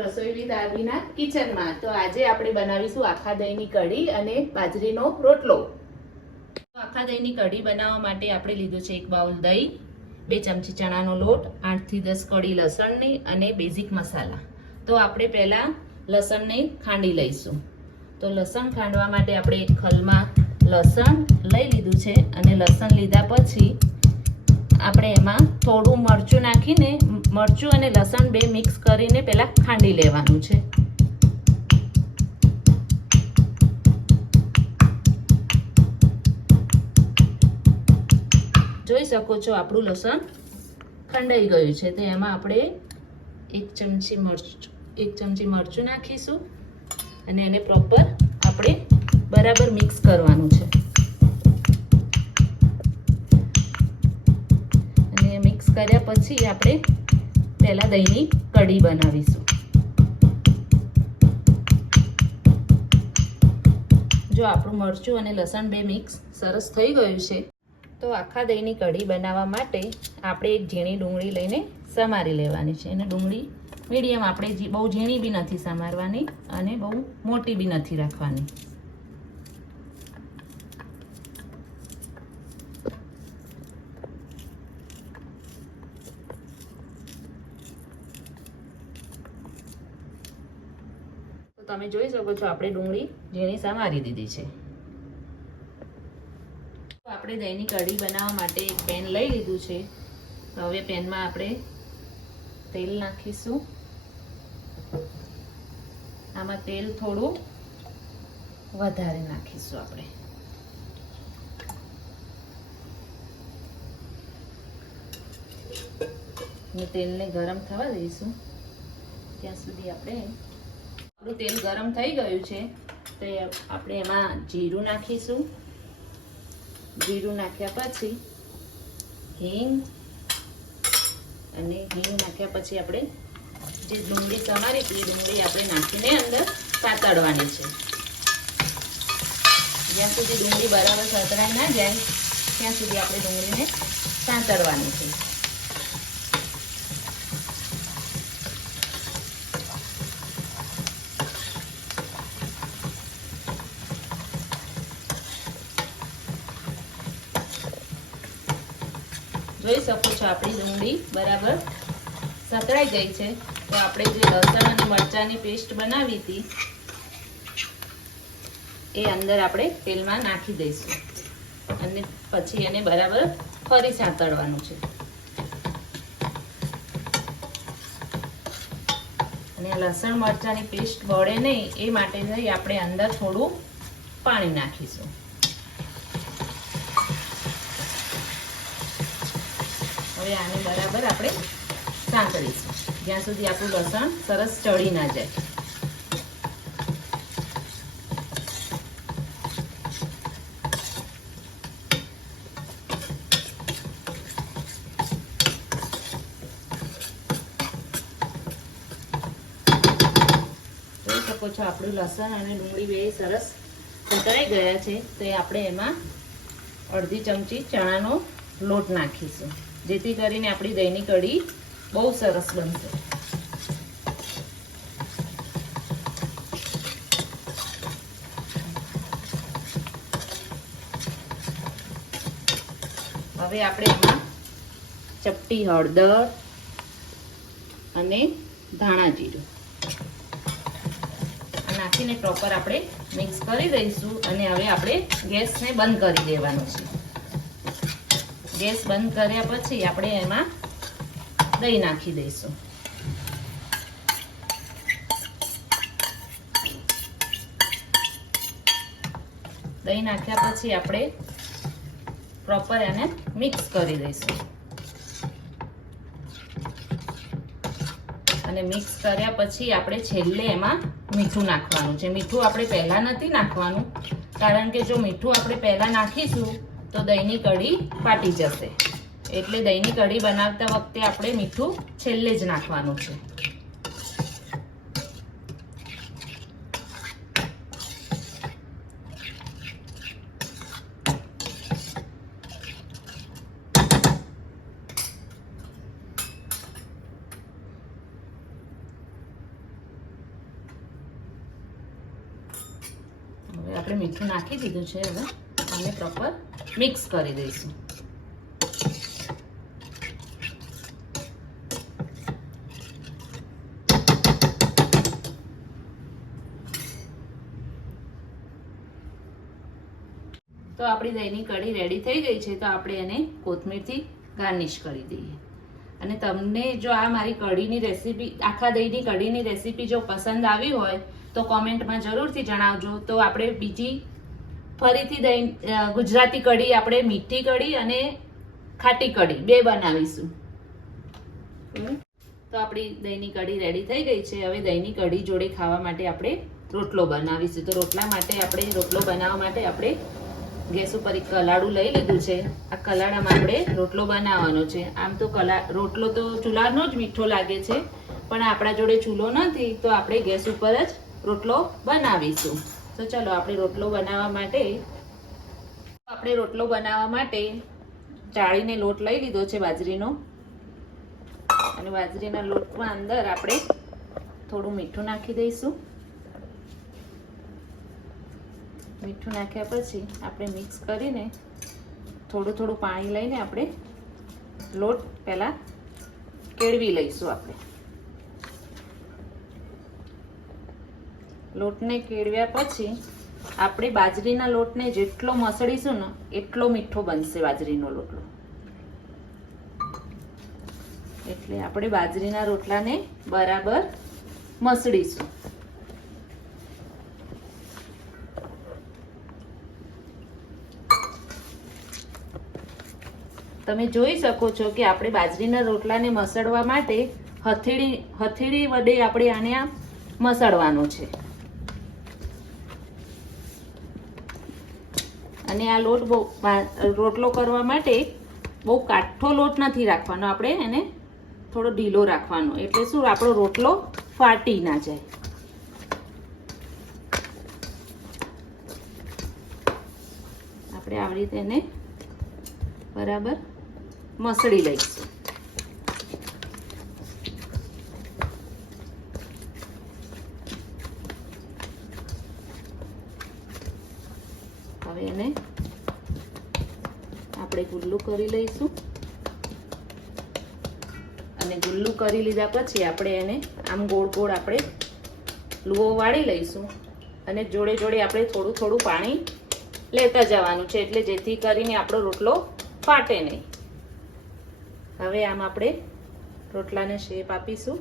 રસોઈ વિથ આરવીના કિચનમાં. તો આજે આપણે બનાવીશું આખા દહીંની કઢી અને બાજરીનો રોટલો. આખા દહીંની કઢી બનાવવા માટે આપણે લીધું છે એક બાઉલ દહીં, બે ચમચી ચણાનો લોટ, આઠથી દસ કળી લસણની અને બેઝિક મસાલા. તો આપણે પહેલાં લસણને ખાંડી લઈશું. તો લસણ ખાંડવા માટે આપણે એક ખલમાં લસણ લઈ લીધું છે અને લસણ લીધા પછી આપણે એમાં થોડું મરચું નાખીને, મરચું અને લસણ બે મિક્સ કરીને પહેલાં ખાંડી લેવાનું છે. જોઈ શકો છો આપણું લસણ ખંડાઈ ગયું છે. તો એમાં આપણે એક ચમચી મરચું, એક ચમચી મરચું નાખીશું અને એને પ્રોપર આપણે બરાબર મિક્સ કરવાનું છે. કર્યા પછી આપણે પહેલાં દહીંની કઢી બનાવીશું. જો આપણું મરચું અને લસણ બે મિક્સ સરસ થઈ ગયું છે, તો આખા દહીંની કઢી બનાવવા માટે આપણે એક ઝીણી ડુંગળી લઈને સમારી લેવાની છે. અને ડુંગળી મીડિયમ આપણે બહુ ઝીણી બી નથી સમારવાની અને બહુ મોટી બી નથી રાખવાની. તમે જોઈ શકો છો આપણે ડુંગળી ઝીણી સમારી દીધી છે. આપણે દહીંની કઢી બનાવવા માટે એક પેન લઈ લીધું છે. તો હવે પેનમાં આપણે તેલ નાખીશું. આમાં તેલ થોડું વધારે નાખીશું આપણે. તેલને ગરમ થવા દઈશું. ત્યાં સુધી આપણે આપણું તેલ ગરમ થઈ ગયું છે, તો આપણે એમાં જીરું નાખીશું. જીરું નાખ્યા પછી હિંગ અને હિંગ નાખ્યા પછી આપણે જે ડુંગળી સમારી હતી ડુંગળી આપણે નાખીને અંદર સાતડવાની છે. જ્યાં સુધી ડુંગળી બરાબર સતરાઈ ના જાય, ત્યાં સુધી આપણે ડુંગળીને સાતડવાની છે. જોઈ શકો છો આપણી ડુંગળી, બરાબર? સતળાઈ ગઈ છે. તો આપણે જે લસણ અને મરચાંની પેસ્ટ બનાવી હતી, એ અંદર આપણે તેલમાં નાખી દઈશું. અને પછી એને બરાબર ફરી સાંતળવાનું છે. અને લસણ, મરચાંની પેસ્ટ બળે નહીં, એ માટે આપણે અંદર થોડું પાણી નાખીશું. હવે આને બરાબર આપણે સાંકળીશું જ્યાં સુધી આપણું લસણ સરસ ચડી ના જાય. શકો છો, આપણું લસણ અને ડુંગળી બે સરસ ઉતરાઈ ગયા છે. તો આપણે એમાં અડધી ચમચી ચણાનો લોટ નાખીશું. જેથી કરીને આપણી દહીંની કઢી બહુ સરસ બનશે. હવે આપણે એમાં ચપટી હળદર અને ધાણા જીરું. નાખીને પ્રોપર આપણે મિક્સ કરી દઈશું અને હવે આપણે ગેસને બંધ કરી દેવાનું છે. ગેસ બંધ કર્યા પછી આપણે એમાં દહીં નાખી દઈશું. દહીં નાખ્યા પછી આપણે પ્રોપર એને મિક્સ કરી દઈશું. અને મિક્સ કર્યા પછી આપણે છેલ્લે એમાં મીઠું નાખવાનું. છે મીઠું આપણે પહેલાં નથી નાખવાનું, કારણ કે જો મીઠું આપણે પહેલાં નાખીશું તો દહીંની કઢી ફાટી જશે. એટલે દહીંની કઢી બનાવતા વખતે આપણે મીઠું છેલ્લે જ નાખવાનું છે. હવે આપણે મીઠું નાખી દીધું છે હવે. આને પ્રોપર મિક્સ કરી દઈશું. તો આપણી દહીંની કઢી રેડી થઈ ગઈ છે, તો આપણે એને કોથમીરથી ગાર્નિશ કરી દઈએ. અને તમને જો આ મારી કઢીની રેસીપી આખા દહીંની કઢીની રેસીપી જો પસંદ આવી હોય, તો કોમેન્ટમાં જરૂરથી જણાવજો. તો આપણે બીજી ફરીથી દહીં ગુજરાતી કઢી આપણે મીઠી કઢી અને ખાટી કઢી બે બનાવીશું. તો આપણી દહીંની કઢી રેડી થઈ ગઈ છે. હવે દહીંની કઢી જોડે ખાવા માટે આપણે રોટલો બનાવીશું. તો રોટલા માટે આપણે રોટલો બનાવવા માટે આપણે ગેસ ઉપર એક કલાડું લઈ લીધું છે. આ કલાડામાં આપણે રોટલો બનાવવાનો છે. આમ તો કલા રોટલો તો ચૂલાનો જ મીઠો લાગે છે. પણ આપણા જોડે ચૂલો નથી તો આપણે ગેસ ઉપર જ રોટલો બનાવીશું. તો ચલો આપણે રોટલો બનાવવા માટે, આપણે રોટલો બનાવવા માટે ચાળીને લોટ લઈ લીધો છે બાજરીનો. અને બાજરીના લોટમાં અંદર આપણે થોડું મીઠું નાખી દઈશું. મીઠું નાખ્યા પછી આપણે મિક્સ કરીને થોડું થોડું પાણી લઈને આપણે લોટ પહેલાં કેળવી લઈશું આપણે. લોટને કેળવ્યા પછી આપણે બાજરીના લોટને જેટલો મસળીશું ને એટલો મીઠો બનશે બાજરીનો રોટલો એટલે આપણે બાજરીના રોટલાને બરાબર મસળીશું. તમે જોઈ શકો છો કે આપણે બાજરીના રોટલાને મસળવા માટે હથેળી હથેળી વડે આપણે આને આ મસળવાનો છે. અને આ લોટ બહુ રોટલો કરવા માટે બહુ કાઠો લોટ નથી રાખવાનો. આપણે એને થોડો ઢીલો રાખવાનો. એટલે શું, આપણો રોટલો ફાટી ના જાય. આપણે આવી રીતે એને બરાબર મસળી લઈશું. હવે એને આપણે ગુલ્લું કરી લઈશું. અને ગુલ્લું કરી લીધા પછી આપણે એને આમ ગોળ ગોળ આપણે લુઓ વાળી લઈશું. અને જોડે જોડે આપણે થોડું થોડું પાણી લેતા જવાનું છે, એટલે જેથી કરીને આપણો રોટલો ફાટે નહીં. હવે આમ આપણે રોટલાને શેપ આપીશું.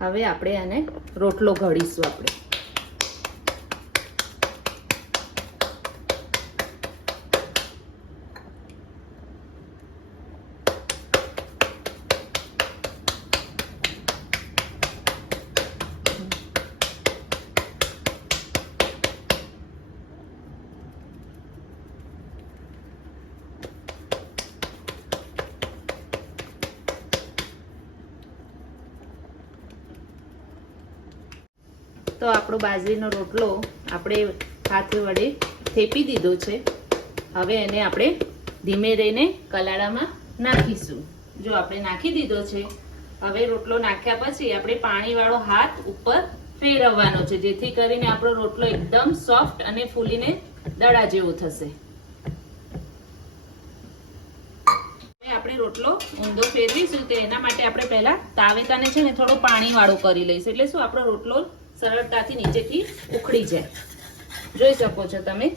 હવે આપણે આને રોટલો ઘડીશું આપણે. તો આપણો બાજરીનો રોટલો આપણે હાથ વડે થેપી દીધો છે. હવે એને આપણે ધીમે રહીને કલાડામાં નાખીશું. જો આપણે નાખી દીધો છે, હવે રોટલો નાખ્યા પછી આપણે પાણીવાળો હાથ ઉપર ફેરવવાનો છે, જેથી કરીને આપણો રોટલો એકદમ સોફ્ટ અને ફૂલીને દડા જેવો થશે. આપણે રોટલો ઊંધો ફેરવીશું તો એના માટે આપણે પહેલા તાવેતાને છે ને થોડો પાણીવાળો કરી લઈશું. એટલે શું આપણો રોટલો સરળતાથી નીચેથી ઉખડી જાય. જોઈ શકો છો તમે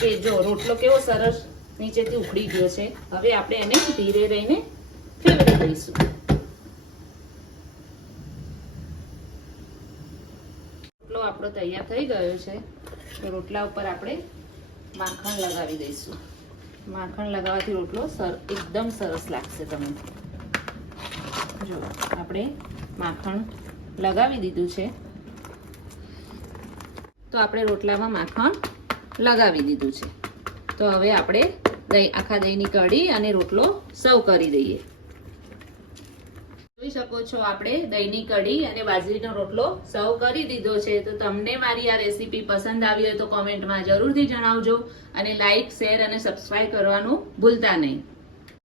કે જો રોટલો કેવો સરસ નીચેથી ઉખડી ગયો છે. હવે આપણે એને ધીરે રહીને ફેરવી દઈશું. રોટલો આપણો તૈયાર થઈ ગયો છે. રોટલા ઉપર આપણે માખણ લગાવી દઈશું. માખણ લગાવવાથી રોટલો સર, એકદમ સરસ લાગશે તમને. જો, આપણે માખણ લગાવી દીધું છે. તો આપણે રોટલામાં માખણ લગાવી દીધું છે. તો હવે આપણે દહીં, આખા દહીંની કઢી અને રોટલો સર્વ કરી દઈએ. જોઈ શકો છો આપણે દહીંની કઢી અને બાજરીનો રોટલો સર્વ કરી દીધો છે. તો તમને મારી આ રેસીપી પસંદ આવી હોય તો કોમેન્ટમાં જરૂરથી જણાવજો અને લાઇક શેર અને સબસ્ક્રાઇબ કરવાનું ભૂલતા નહીં.